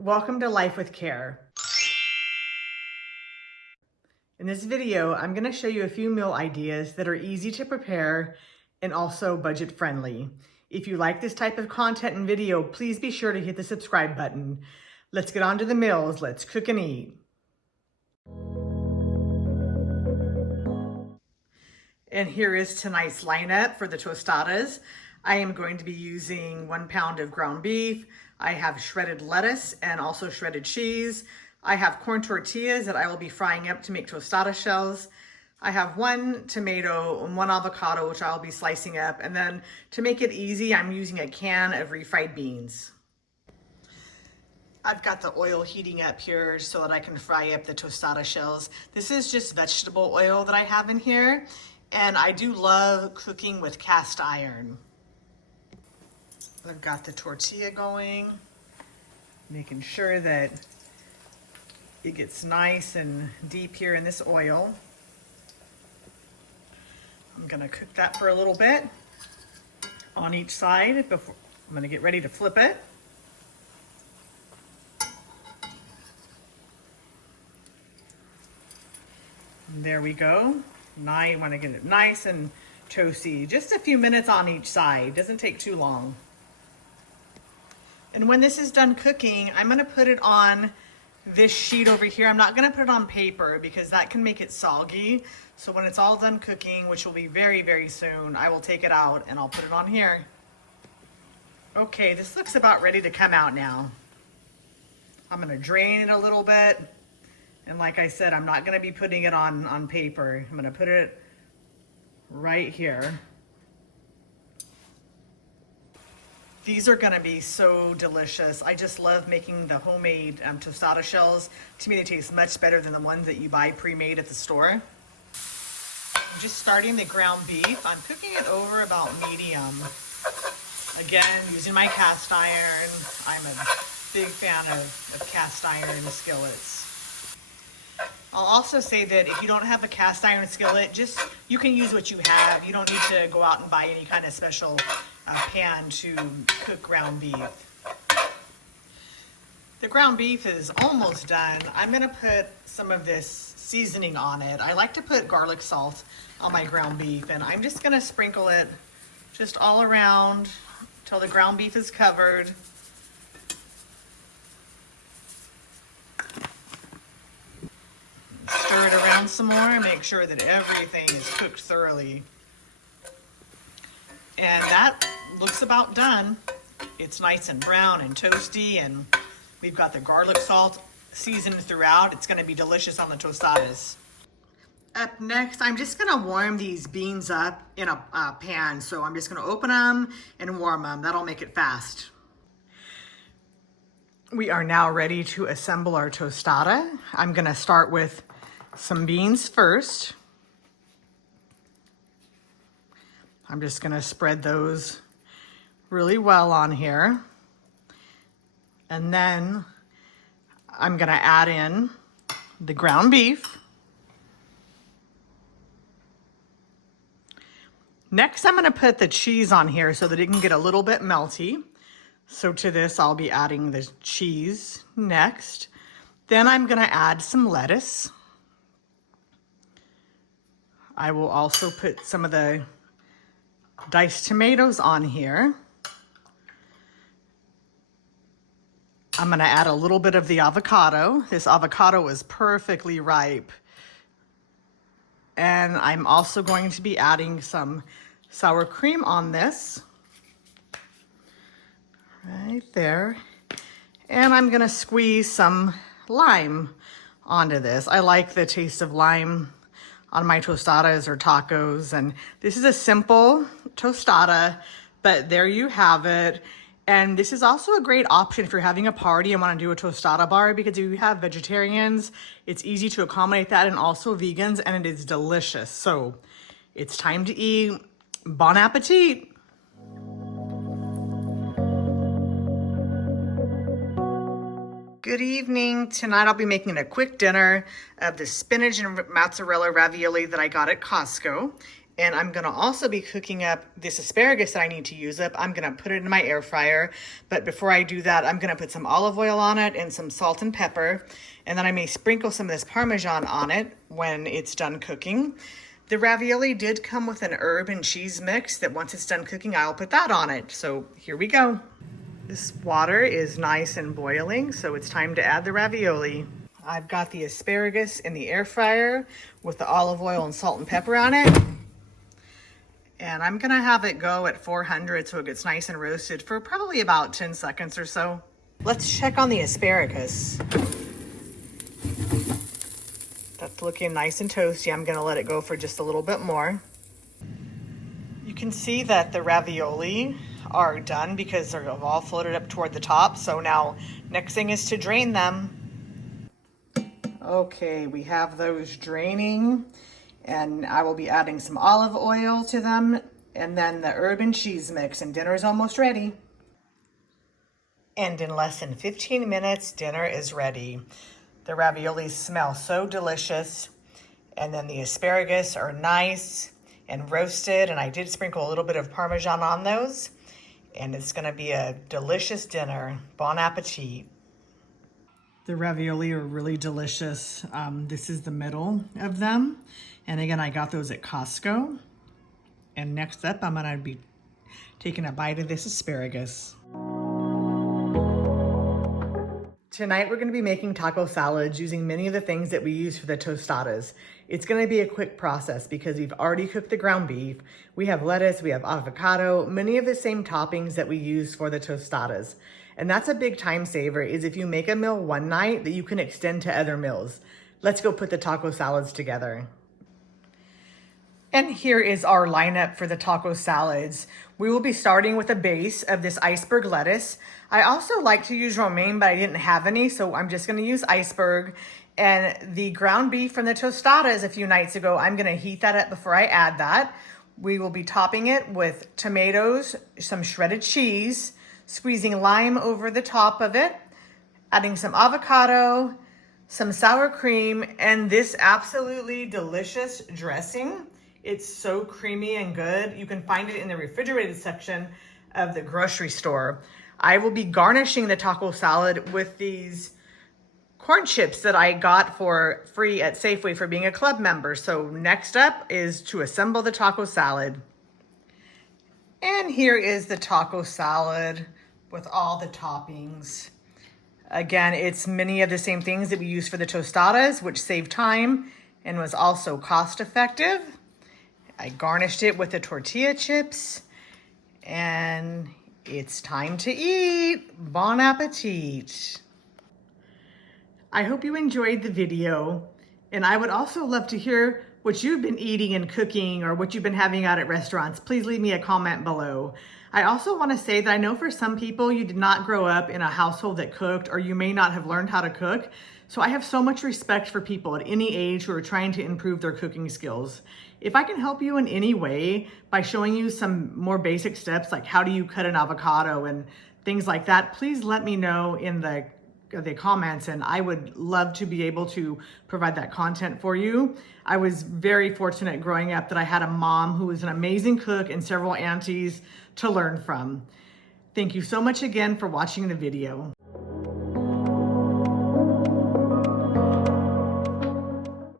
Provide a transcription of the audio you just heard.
Welcome to Life with Care. In this video, I'm going to show you a few meal ideas that are easy to prepare and also budget friendly. If you like this type of content and video, please be sure to hit the subscribe button. Let's get on to the meals. Let's cook and eat. And here is tonight's lineup for the tostadas. I am going to be using 1 pound of ground beef. I have shredded lettuce and also shredded cheese. I have corn tortillas that I will be frying up to make tostada shells. I have 1 tomato and 1 avocado, which I'll be slicing up. And then to make it easy, I'm using a can of refried beans. I've got the oil heating up here so that I can fry up the tostada shells. This is just vegetable oil that I have in here. And I do love cooking with cast iron. I've got the tortilla going, making sure that it gets nice and deep here in this oil. I'm gonna cook that for a little bit on each side before I'm gonna get ready to flip it. And there we go. Now you wanna get it nice and toasty. Just a few minutes on each side, doesn't take too long. And when this is done cooking, I'm gonna put it on this sheet over here. I'm not gonna put it on paper because that can make it soggy. So when it's all done cooking, which will be very, very soon, I will take it out and I'll put it on here. Okay, this looks about ready to come out now. I'm gonna drain it a little bit. And like I said, I'm not gonna be putting it on paper. I'm gonna put it right here. These are gonna be so delicious. I just love making the homemade tostada shells. To me, they taste much better than the ones that you buy pre-made at the store. I'm just starting the ground beef. I'm cooking it over about medium. Again, using my cast iron. I'm a big fan of cast iron skillets. I'll also say that if you don't have a cast iron skillet, you can use what you have. You don't need to go out and buy any kind of special pan to cook ground beef. The ground beef is almost done. I'm gonna put some of this seasoning on it. I like to put garlic salt on my ground beef, and I'm just gonna sprinkle it just all around till the ground beef is covered. Stir it around some more and make sure that everything is cooked thoroughly. And that looks about done. It's nice and brown and toasty, and we've got the garlic salt seasoned throughout. It's gonna be delicious on the tostadas. Up next, I'm just gonna warm these beans up in a pan. So I'm just gonna open them and warm them. That'll make it fast. We are now ready to assemble our tostada. I'm gonna start with some beans first. I'm just gonna spread those really well on here. And then I'm gonna add in the ground beef. Next, I'm gonna put the cheese on here so that it can get a little bit melty. So to this, I'll be adding the cheese next. Then I'm gonna add some lettuce. I will also put some of the diced tomatoes on here. I'm gonna add a little bit of the avocado. This avocado is perfectly ripe. And I'm also going to be adding some sour cream on this. Right there. And I'm gonna squeeze some lime onto this. I like the taste of lime on my tostadas or tacos. And this is a simple tostada, but there you have it. And this is also a great option if you're having a party and want to do a tostada bar, because if you have vegetarians, it's easy to accommodate that, and also vegans, and it is delicious. So it's time to eat. Bon appetit. Good evening. Tonight I'll be making a quick dinner of the spinach and mozzarella ravioli that I got at Costco. And I'm gonna also be cooking up this asparagus that I need to use up. I'm gonna put it in my air fryer. But before I do that, I'm gonna put some olive oil on it and some salt and pepper. And then I may sprinkle some of this Parmesan on it when it's done cooking. The ravioli did come with an herb and cheese mix that once it's done cooking, I'll put that on it. So here we go. This water is nice and boiling, so it's time to add the ravioli. I've got the asparagus in the air fryer with the olive oil and salt and pepper on it. And I'm gonna have it go at 400 so it gets nice and roasted for probably about 10 seconds or so. Let's check on the asparagus. That's looking nice and toasty. I'm gonna let it go for just a little bit more. You can see that the ravioli are done because they're all floated up toward the top. So now next thing is to drain them. Okay, we have those draining. And I will be adding some olive oil to them and then the herb and cheese mix, and dinner is almost ready. And in less than 15 minutes, dinner is ready. The raviolis smell so delicious, and then the asparagus are nice and roasted, and I did sprinkle a little bit of Parmesan on those, and it's gonna be a delicious dinner. Bon appetit. The ravioli are really delicious. This is the middle of them. And again, I got those at Costco. And next up, I'm gonna be taking a bite of this asparagus. Tonight, we're gonna be making taco salads using many of the things that we use for the tostadas. It's gonna be a quick process because we've already cooked the ground beef. We have lettuce, we have avocado, many of the same toppings that we use for the tostadas. And that's a big time saver, is if you make a meal one night that you can extend to other meals. Let's go put the taco salads together. And here is our lineup for the taco salads. We will be starting with a base of this iceberg lettuce. I also like to use romaine, but I didn't have any, so I'm just gonna use iceberg. And the ground beef from the tostadas a few nights ago, I'm gonna heat that up before I add that. We will be topping it with tomatoes, some shredded cheese, squeezing lime over the top of it, adding some avocado, some sour cream, and this absolutely delicious dressing. It's so creamy and good. You can find it in the refrigerated section of the grocery store. I will be garnishing the taco salad with these corn chips that I got for free at Safeway for being a club member. So next up is to assemble the taco salad. And here is the taco salad with all the toppings. Again, it's many of the same things that we use for the tostadas, which saved time and was also cost effective. I garnished it with the tortilla chips, and it's time to eat. Bon appetit. I hope you enjoyed the video, and I would also love to hear what you've been eating and cooking or what you've been having out at restaurants. Please leave me a comment below. I also want to say that I know for some people you did not grow up in a household that cooked, or you may not have learned how to cook. So I have so much respect for people at any age who are trying to improve their cooking skills. If I can help you in any way by showing you some more basic steps, like how do you cut an avocado and things like that, please let me know in the comments, and I would love to be able to provide that content for you. I was very fortunate growing up that I had a mom who was an amazing cook and several aunties to learn from. Thank you so much again for watching the video.